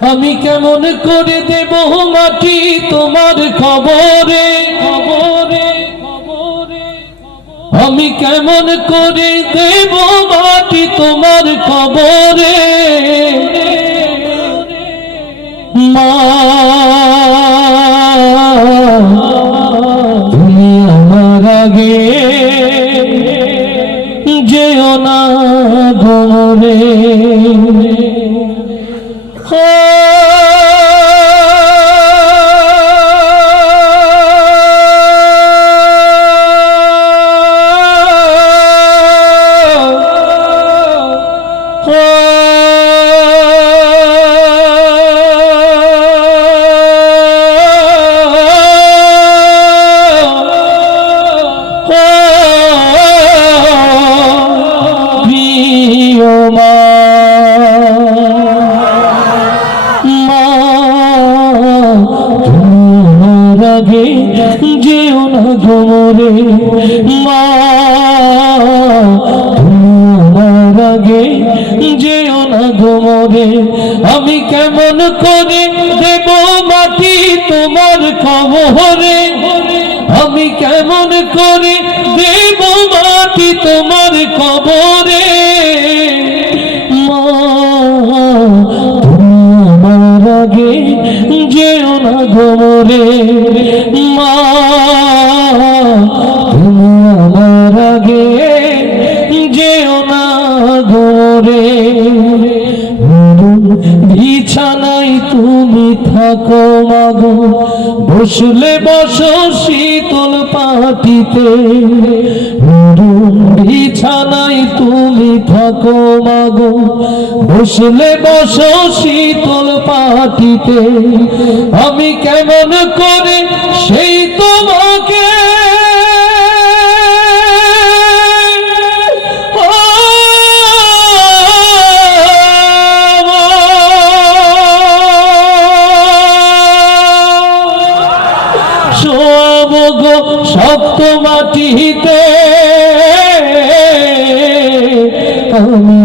আমি কেমন করে দেব মাটি তোমার খবরে খবরে খবরে, আমি কেমন করে দেব মাটি তোমার খবরে মা, তুমি আমার আগে যেও না গোরে। যেও না গোরে মা, তোমার আগে যেও না গোরে। আমি কেমন করে দেব মাটি তোমার খবরে, আমি কেমন করে দেব মাটি তোমার খবরে মা, তোমার আগে যেও না গোরে মা, তুমি আমার আগে যেও না গোরে। বিছানায় তুমি থাকো মাগো, বসলে বসো শীতল পাটিতে। বিছানায় তুমি থাকো মাগো, বসলে বসো শীতল পাটিতে। আমি কেমন করে সেই তোমাকে শক্ত মাটিতে, আমি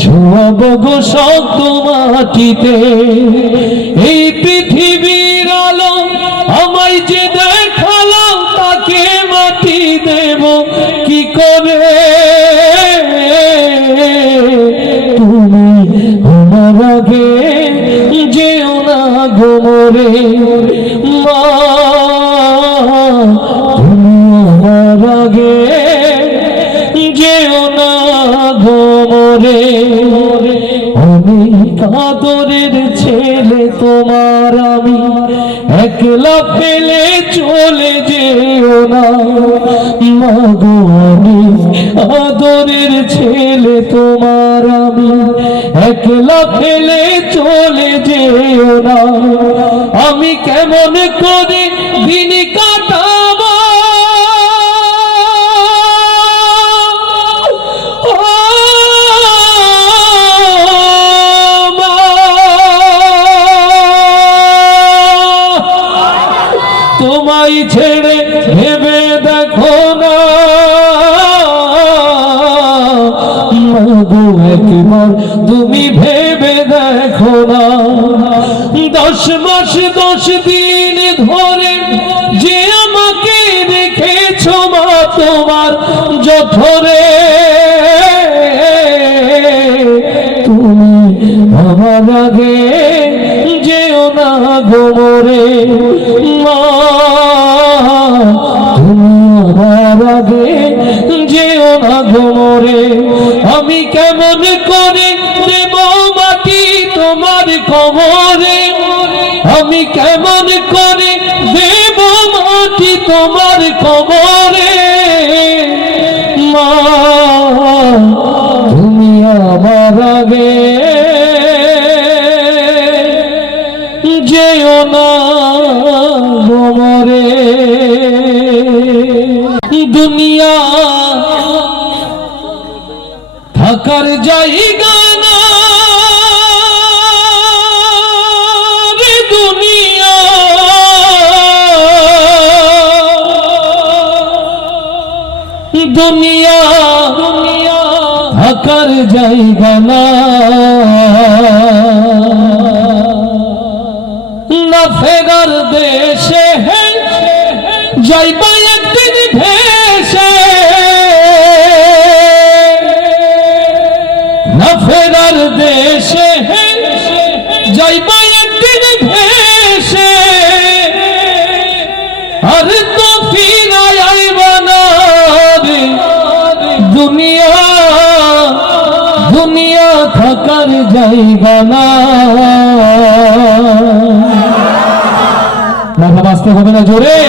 শোয়াব গো শক্ত মাটিতে। এই পৃথিবীর আলো আমায় যে দেখালো, তাকে মাটি দেব কি করে। তুমি আমার আগে যেও না গোরে মা, আমার আগে যেও না গোরে। আমি কাদরের ছেলে তোমার, আমি একলা ফেলে চলে যেও না মাগো। আমি আদরের ছেলে তোমার, আমি একলা ফেলে চলে যেও না। আমি কেমন করে দিন কাটাবো তোমায় ছেড়ে ভেবে দেখো না মাগো, একবার তুমি ভেবে দেখো না। 10 মাস 10 দিন ধরে যে আমাকে রেখেছো মা তোমার জঠরে, তুমি আমার আগে যেও না গোরে মা, তুমি আমার আগে যেও না গোরে। আমি কেমন করে দেব মাটি তোমার খবরে, আমি কেমন করে দেব মাটি তোমার খবরে মা, তুমি আমার আগে যেও না গোরে। দুনিয়া থাকার জায়গা না রে, দুনিয়া দুনিয়া থাকার জায়গা না। ফেরার দেশে যাইবা একদিন ভেসে, না ফেরার দেশে যাইবা একদিন ভেসে, আর তো ফিরায় আইবা না রে দুনিয়া, দুনিয়া থাকার জায়গা না। বাঁচতে হবে না জোরে,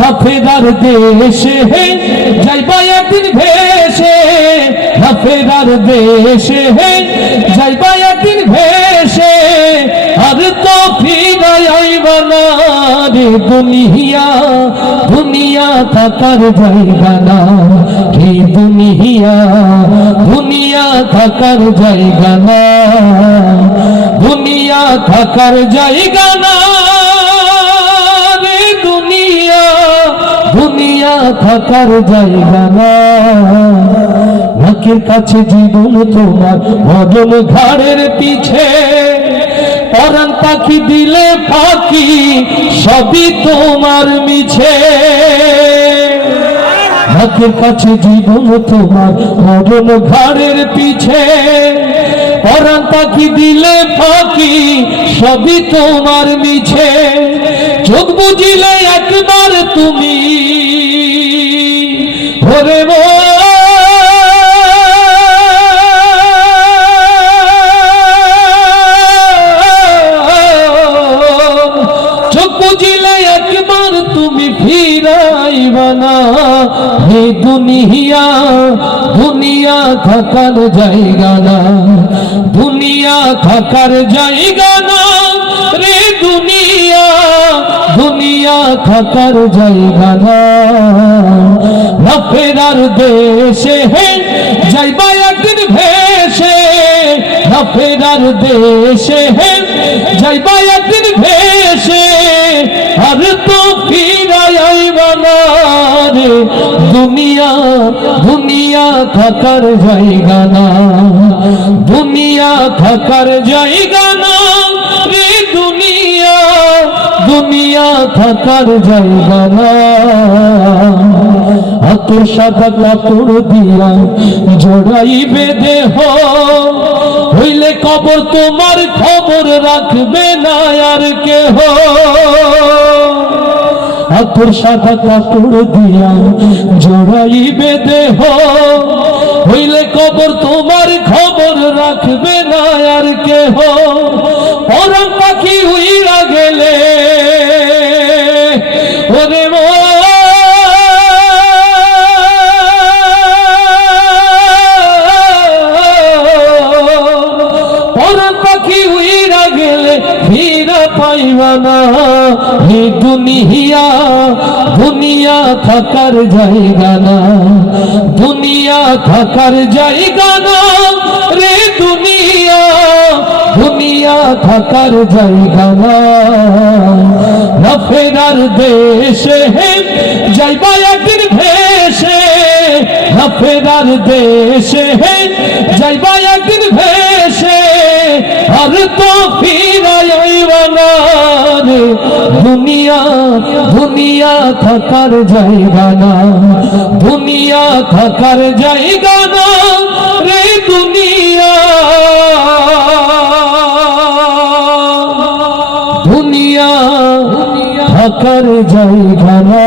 না ফেরার দেশে যাইবা একদিন ভেসে, না ফেরার দেশে যাইবা একদিন ভেসে, আর তো ফিরায় আইবা না রে দুনিয়া, দুনিয়া থাকার জায়গা না। কি দুনিয়া, দুনিয়া থাকার জায়গা না, দুনিয়া থাকার জায়গা না রে দুনিয়া, দুনিয়া থাকার জায়গা না। নাকের কাছে জীবন তোমার, বদল ঘাড়ের পিছে, পরাণ পাখি দিলে ফাঁকি, সবই তোমার মিছে। নাকের কাছে জীবন তোমার, বদল ঘাড়ের পিছে, পরাণ পাখি দিলে ফাঁকি, সবই তোমার মিছে। চোখ বুঝিলে একবার তুমি ভরে চোখ বুঝিলে একবার তুমি ফিরাইবা না হে দুনিয়া, দুনিয়া থাকার জায়গা না, দুনিয়া থাকার জায়গা না রে দুনিয়া, দুনিয়া থাকার জায়গা না। না ফেরার দেশে যাইবা একদিন ভেসে, না ফেরার দেশে যাইবা একদিন ভেসে, আর তো ফিরায় আইবা না রে দুনিয়া, দুনিয়া থাকার জায়গা না, দুনিয়া থাকার জায়গা না রে দুনিয়া, দুনিয়া থাকার জায়গা না। তোর সাদা কাপড় দিয়া জড়াইবে দেহ, হইলে কবর তোমার খবর রাখবে না আর কেহ। তোর সাদা কাপড় দিয়া জড়াইবে দেহ, হইলে কবর তোমার খবর রাখবে না আর কেহ। পরাণ পাখি উইরা গেলে ওরে পরাণ পাখি উইরা গেলে ফিরা পাইবা না হে দুনিয়া, দুনিয়া থাকার জায়গা না, দুনিয়া থাকার জায়গা না রে দুনিয়া, দুনিয়া থাকার জায়গা না। না ফেরার দেশে যাইবা একদিন ভেসে, না ফেরার দেশে যাইবা একদিন ভেসে, আর তো ফিরায় আইবা না রে দুনিয়া, দুনিয়া থাকার জায়গা না, দুনিয়া থাকার জায়গা না রে দুনিয়া, দুনিয়া থাকার জায়গা না।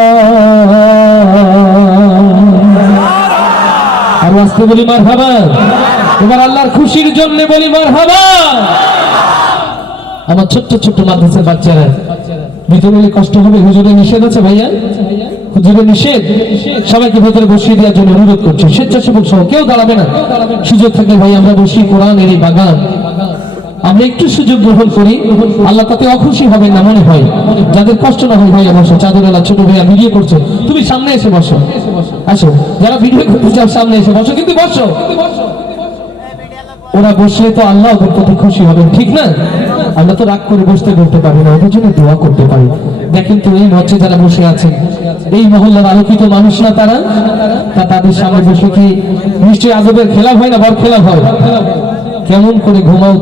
আর আস্তে বলি মারহাবা, এবার আল্লাহর খুশির জন্য বলি মারহাবা। আমার ছোট্ট ছোট্ট মাদ্রাসার বাচ্চারা ভিতরে বলে কষ্ট হবে, হুজুরের নিষেধ আছে ভাইয়া, হুজুরের নিষেধ, সবাইকে ভেতরে বসিয়ে দেওয়ার জন্য অনুরোধ করছে। স্বেচ্ছাসেবক সহ কেউ দাঁড়াবে না, সুযোগ থাকলে ভাই আমরা বসি কোরআনের এই বাগান, আমরা একটু সুযোগ গ্রহণ করি, আল্লাহ তাতে অখুশি হবেন না মনে হয়। যাদের কষ্ট না হয় ভাইয়া বসো, চাদরওয়ালা ছোট ভাইয়া ভিডিও করছে, তুমি সামনে এসে বসো, আসো যারা ভিডিও করতে চাও সামনে এসে বসো, কিন্তু বসো, ওরা বসলে তো আল্লাহ ওদের প্রতি খুশি হবেন, ঠিক না? আমরা তো রাগ করে বসতে বলতে পারি না, ওদের জন্য দোয়া করতে পারি। দেখেন তো এই মঞ্চে যারা বসে আছেন, এই মহল্লার আলোকিত মানুষ না তারা, তাদের সামনে বসে কি নিশ্চয়ই আজবের খেলা হয় না, বর খেলা হয়? কেমন করে ঘুমাও